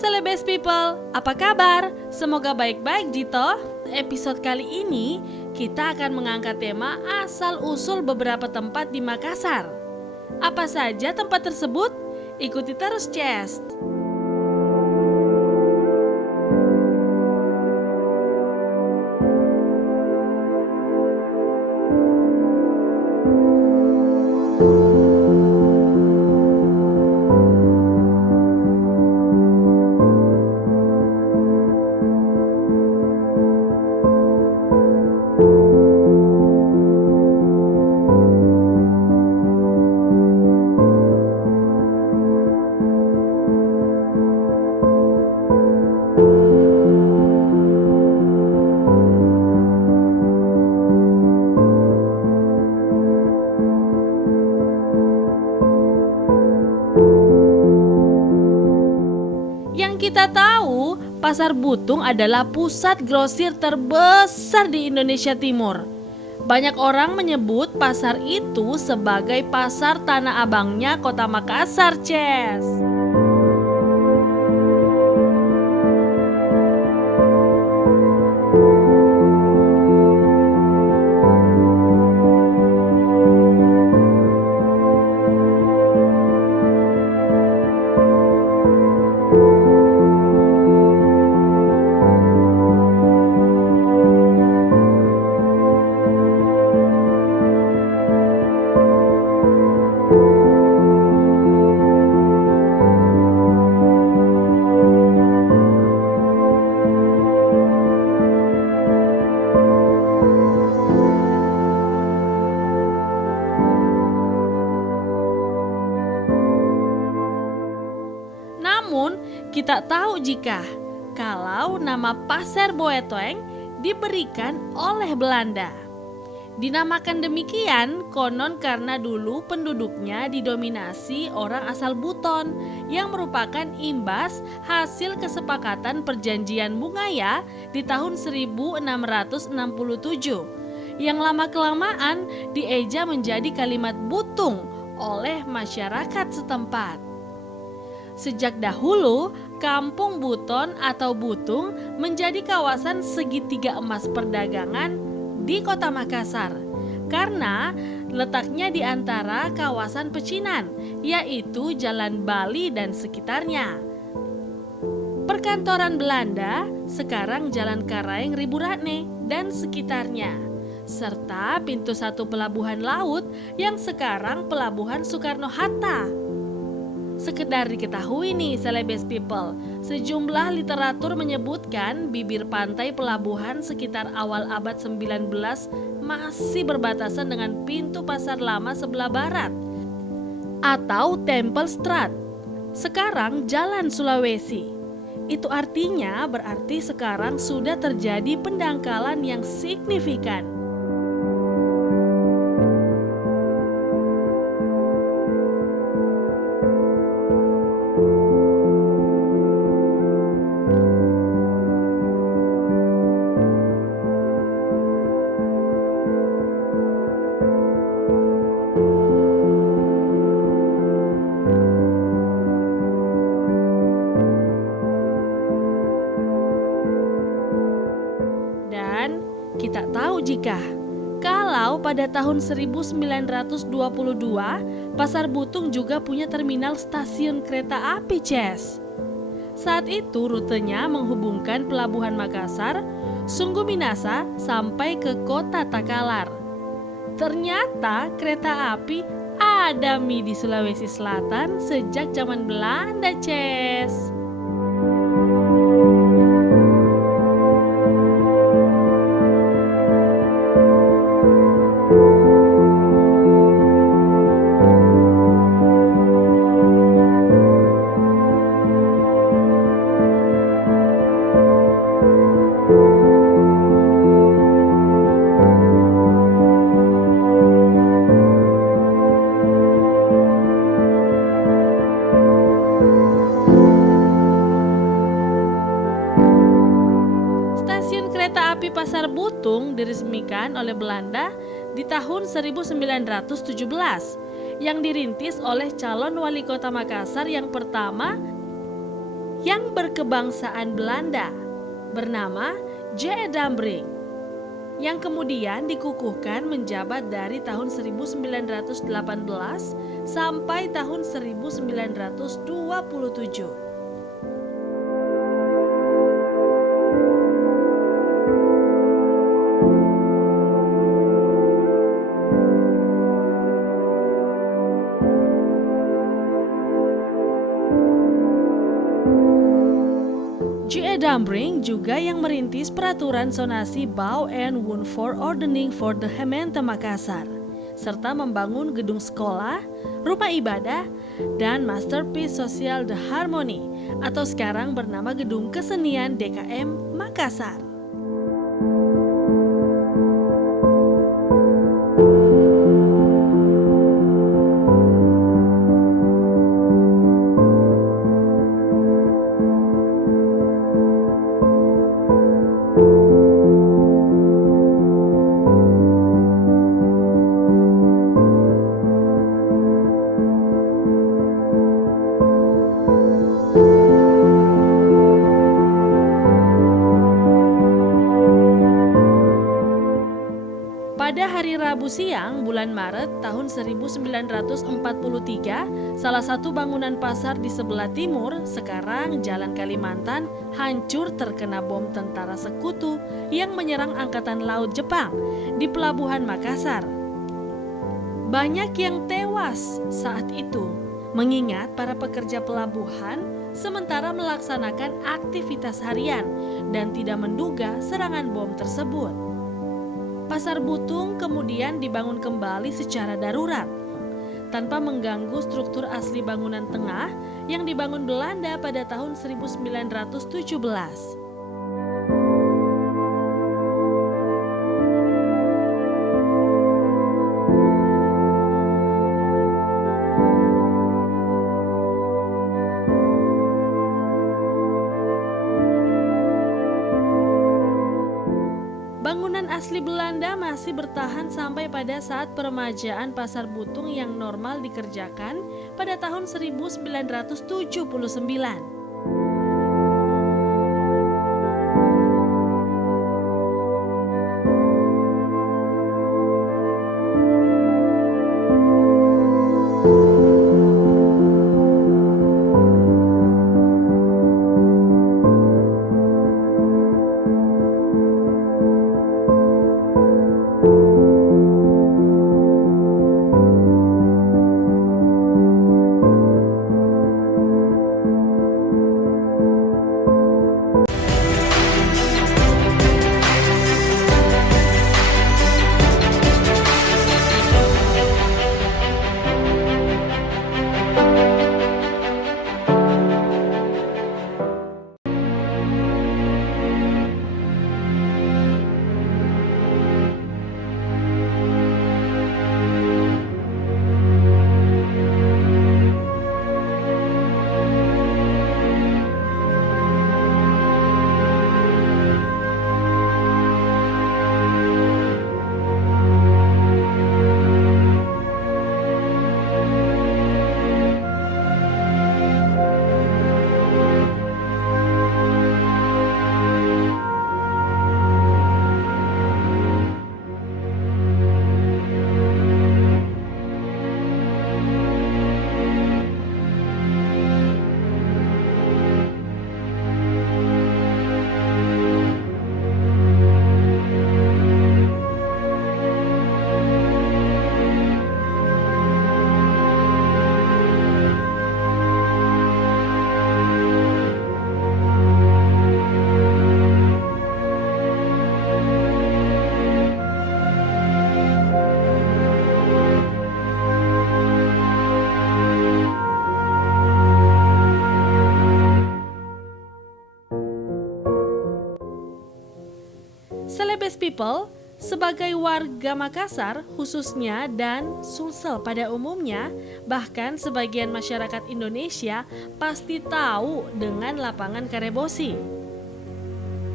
Celebes People, apa kabar? Semoga baik-baik Jito. Episode kali ini kita akan mengangkat tema asal-usul beberapa tempat di Makassar. Apa saja tempat tersebut? Ikuti terus Ces. Kita tahu, Pasar Butung adalah pusat grosir terbesar di Indonesia Timur. Banyak orang menyebut pasar itu sebagai pasar Tanah Abangnya Kota Makassar, Ces. Namun, kita tahu jika kalau nama Pasar Boetoeng diberikan oleh Belanda. Dinamakan demikian konon karena dulu penduduknya didominasi orang asal Buton yang merupakan imbas hasil kesepakatan perjanjian Bungaya di tahun 1667 yang lama-kelamaan dieja menjadi kalimat Butung oleh masyarakat setempat. Sejak dahulu, Kampung Buton atau Butung menjadi kawasan segitiga emas perdagangan di Kota Makassar karena letaknya di antara kawasan pecinan, yaitu Jalan Bali dan sekitarnya. Perkantoran Belanda sekarang Jalan Karaeng Riburatne dan sekitarnya, serta pintu satu pelabuhan laut yang sekarang Pelabuhan Soekarno-Hatta. Sekedar diketahui nih Celebes People, sejumlah literatur menyebutkan bibir pantai pelabuhan sekitar awal abad 19 masih berbatasan dengan pintu pasar lama sebelah barat atau Temple Strat, sekarang Jalan Sulawesi. Itu artinya berarti sekarang sudah terjadi pendangkalan yang signifikan. Kita tahu jika kalau pada tahun 1922 Pasar Butung juga punya terminal stasiun kereta api, Ces. Saat itu rutenya menghubungkan Pelabuhan Makassar, Sungguh Minasa sampai ke Kota Takalar. Ternyata kereta api ada di Sulawesi Selatan sejak zaman Belanda, Ces. Kereta api Pasar Butung diresmikan oleh Belanda di tahun 1917 yang dirintis oleh calon wali kota Makassar yang pertama, yang berkebangsaan Belanda bernama J. Dambring, yang kemudian dikukuhkan menjabat dari tahun 1918 sampai tahun 1927. J. Dambring juga yang merintis peraturan zonasi Bouw en Woonverordening for the Gemeente Makassar, serta membangun gedung sekolah, rumah ibadah, dan Masterpiece Sosial de Harmonie atau sekarang bernama Gedung Kesenian DKM Makassar. Pada hari Rabu siang bulan Maret tahun 1943, salah satu bangunan pasar di sebelah timur, sekarang Jalan Kalimantan, hancur terkena bom tentara sekutu yang menyerang Angkatan Laut Jepang di Pelabuhan Makassar. Banyak yang tewas saat itu, mengingat para pekerja pelabuhan sementara melaksanakan aktivitas harian dan tidak menduga serangan bom tersebut. Pasar Butung kemudian dibangun kembali secara darurat, tanpa mengganggu struktur asli bangunan tengah yang dibangun Belanda pada tahun 1917. Bangunan asli Belanda masih bertahan sampai pada saat peremajaan Pasar Butung yang normal dikerjakan pada tahun 1979. Celebes people sebagai warga Makassar khususnya dan Sulsel pada umumnya, bahkan sebagian masyarakat Indonesia pasti tahu dengan lapangan Karebosi.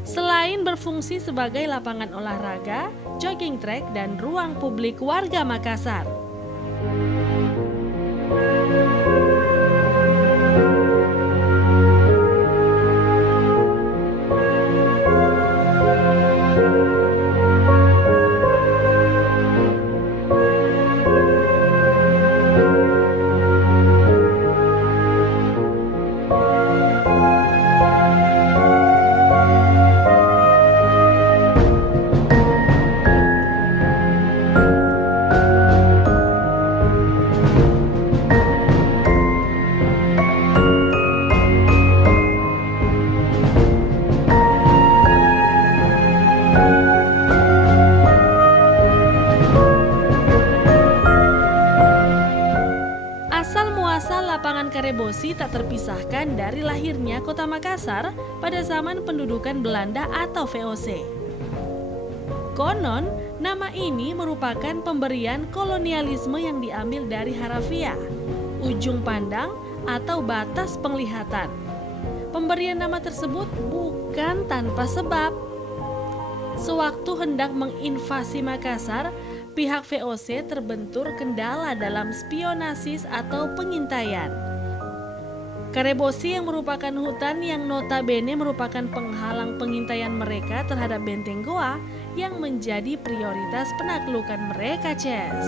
Selain berfungsi sebagai lapangan olahraga, jogging track, dan ruang publik warga Makassar. terpisahkan dari lahirnya kota Makassar pada zaman pendudukan Belanda atau VOC. Konon, nama ini merupakan pemberian kolonialisme yang diambil dari harafiah, ujung pandang atau batas penglihatan. Pemberian nama tersebut bukan tanpa sebab. Sewaktu hendak menginvasi Makassar, pihak VOC terbentur kendala dalam spionasis atau pengintaian. Karebosi yang merupakan hutan yang notabene merupakan penghalang pengintaian mereka terhadap benteng Goa yang menjadi prioritas penaklukan mereka, Ces.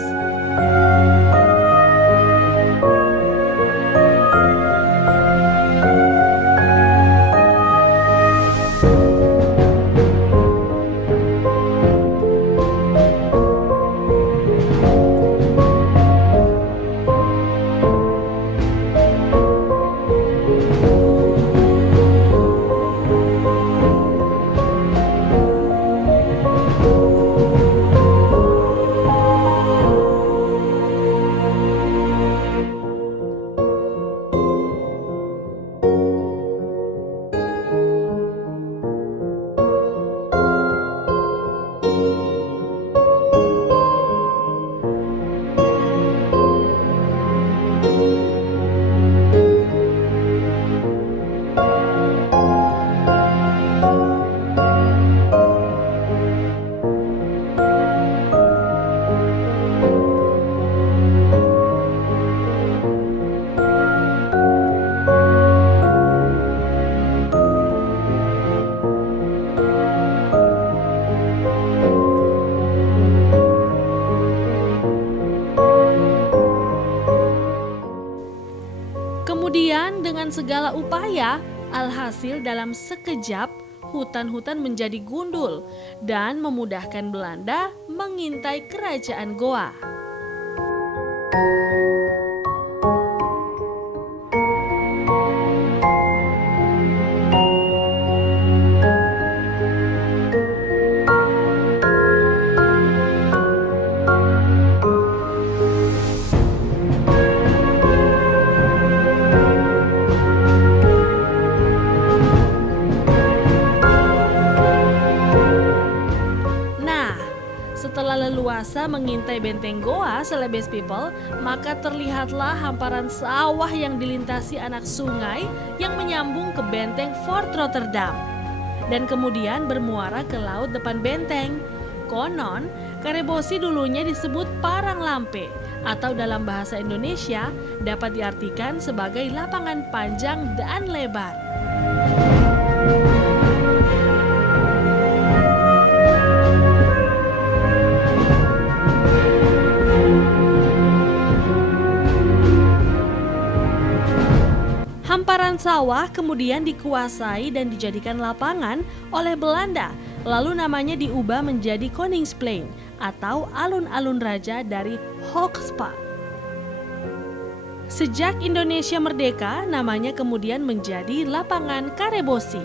Kemudian dengan segala upaya, alhasil dalam sekejap hutan-hutan menjadi gundul dan memudahkan Belanda mengintai kerajaan Goa. Setelah leluasa mengintai benteng Goa, Celebes people, maka terlihatlah hamparan sawah yang dilintasi anak sungai yang menyambung ke benteng Fort Rotterdam dan kemudian bermuara ke laut depan benteng. Konon, Karebosi dulunya disebut Parang Lampe atau dalam bahasa Indonesia dapat diartikan sebagai lapangan panjang dan lebar. Hamparan sawah kemudian dikuasai dan dijadikan lapangan oleh Belanda, lalu namanya diubah menjadi Koningsplein atau alun-alun raja dari Hoogstad. Sejak Indonesia merdeka, namanya kemudian menjadi Lapangan Karebosi.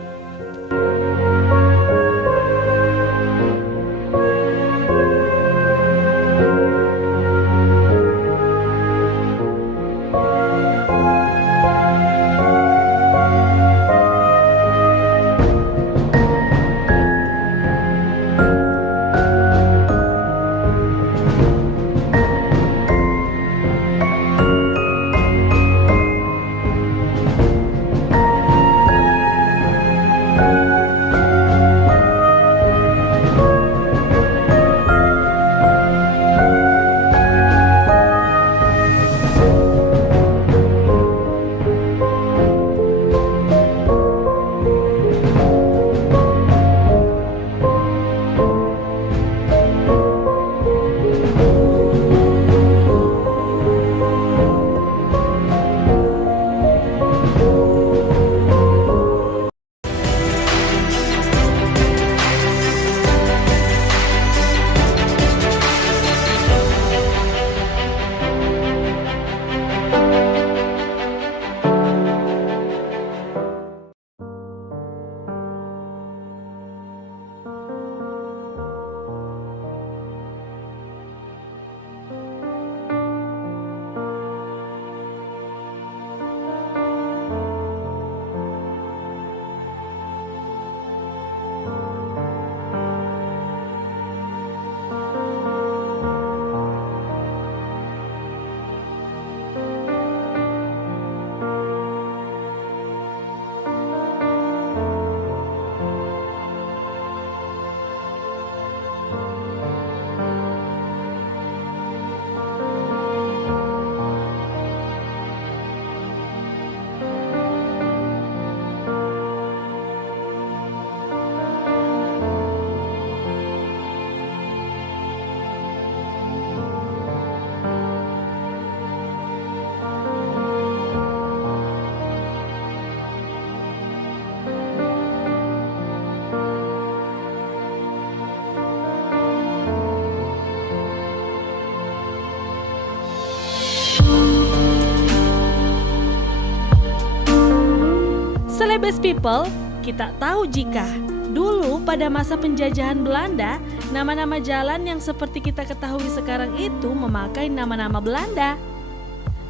Celebes people, kita tahu jika dulu pada masa penjajahan Belanda, nama-nama jalan yang seperti kita ketahui sekarang itu memakai nama-nama Belanda.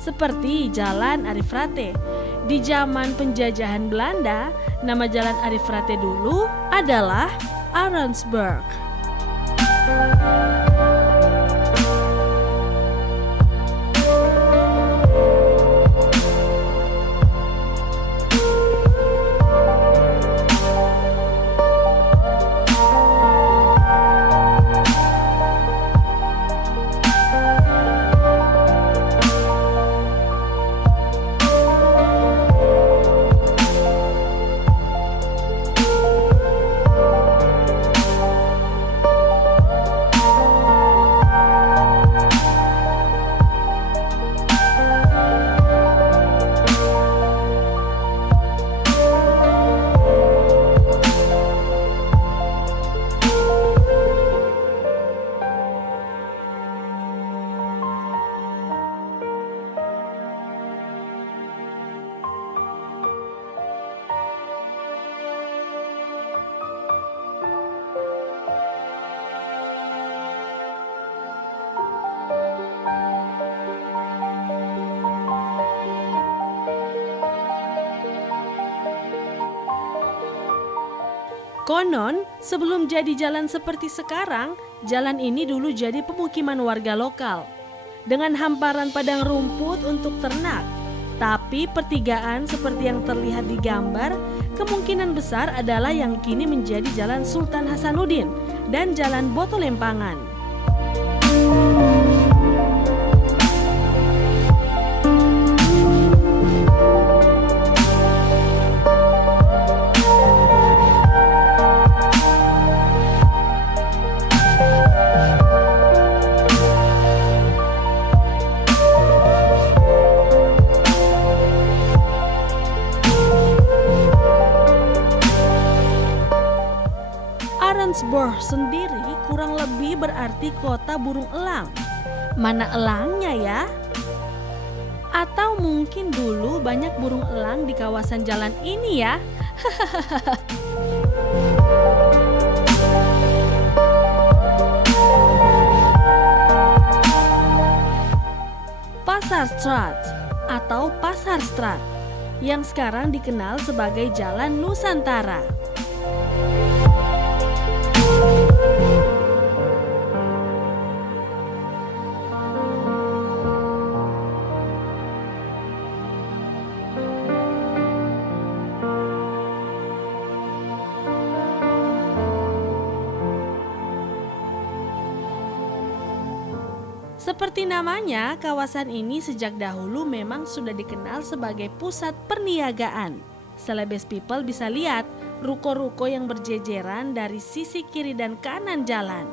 Seperti Jalan Arif Rate. Di zaman penjajahan Belanda, nama Jalan Arif Rate dulu adalah Arensburg. Konon, sebelum jadi jalan seperti sekarang, jalan ini dulu jadi pemukiman warga lokal. Dengan hamparan padang rumput untuk ternak. Tapi pertigaan seperti yang terlihat di gambar, kemungkinan besar adalah yang kini menjadi Jalan Sultan Hasanuddin dan Jalan Botolempangan. Arensburg sendiri kurang lebih berarti kota burung elang. Mana elangnya ya? Atau mungkin dulu banyak burung elang di kawasan jalan ini ya? Pasarstraat atau Pasar Straat yang sekarang dikenal sebagai Jalan Nusantara. Seperti namanya, kawasan ini sejak dahulu memang sudah dikenal sebagai pusat perniagaan. Celebes people bisa lihat ruko-ruko yang berjejeran dari sisi kiri dan kanan jalan.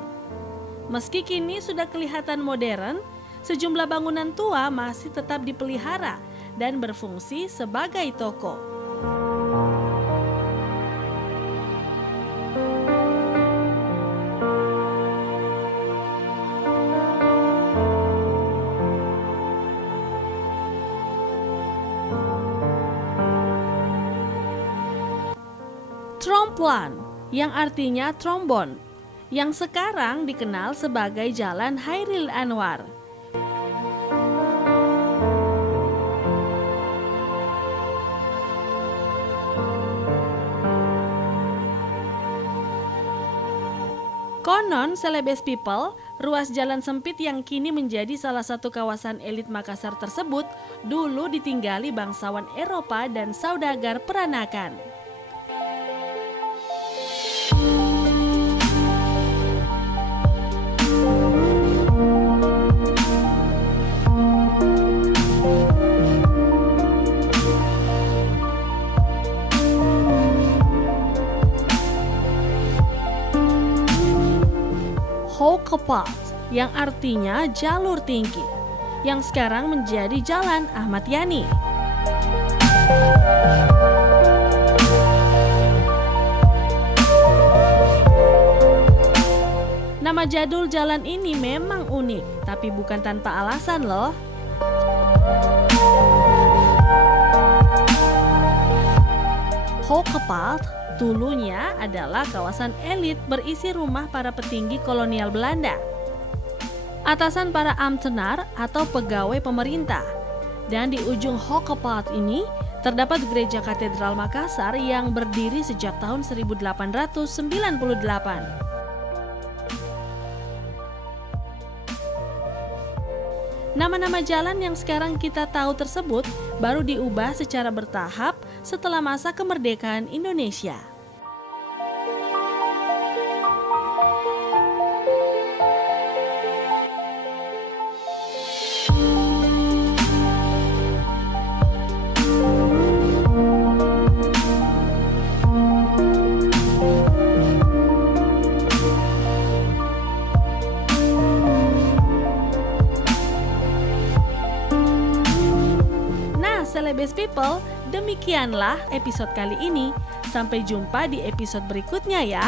Meski kini sudah kelihatan modern, sejumlah bangunan tua masih tetap dipelihara dan berfungsi sebagai toko. Tromplan, yang artinya trombon, yang sekarang dikenal sebagai Jalan Hairil Anwar. Konon Celebes people, ruas jalan sempit yang kini menjadi salah satu kawasan elit Makassar tersebut dulu ditinggali bangsawan Eropa dan saudagar peranakan. Hooggeplaat, yang artinya jalur tinggi, yang sekarang menjadi Jalan Ahmad Yani. Nama jadul jalan ini memang unik, tapi bukan tanpa alasan loh. Hoogepad dulunya adalah kawasan elit berisi rumah para petinggi kolonial Belanda, atasan para ambtenaar atau pegawai pemerintah. Dan di ujung Hoogepad ini terdapat gereja katedral Makassar yang berdiri sejak tahun 1898. Nama-nama jalan yang sekarang kita tahu tersebut baru diubah secara bertahap setelah masa kemerdekaan Indonesia. Celebes People, demikianlah episode kali ini. Sampai jumpa di episode berikutnya ya.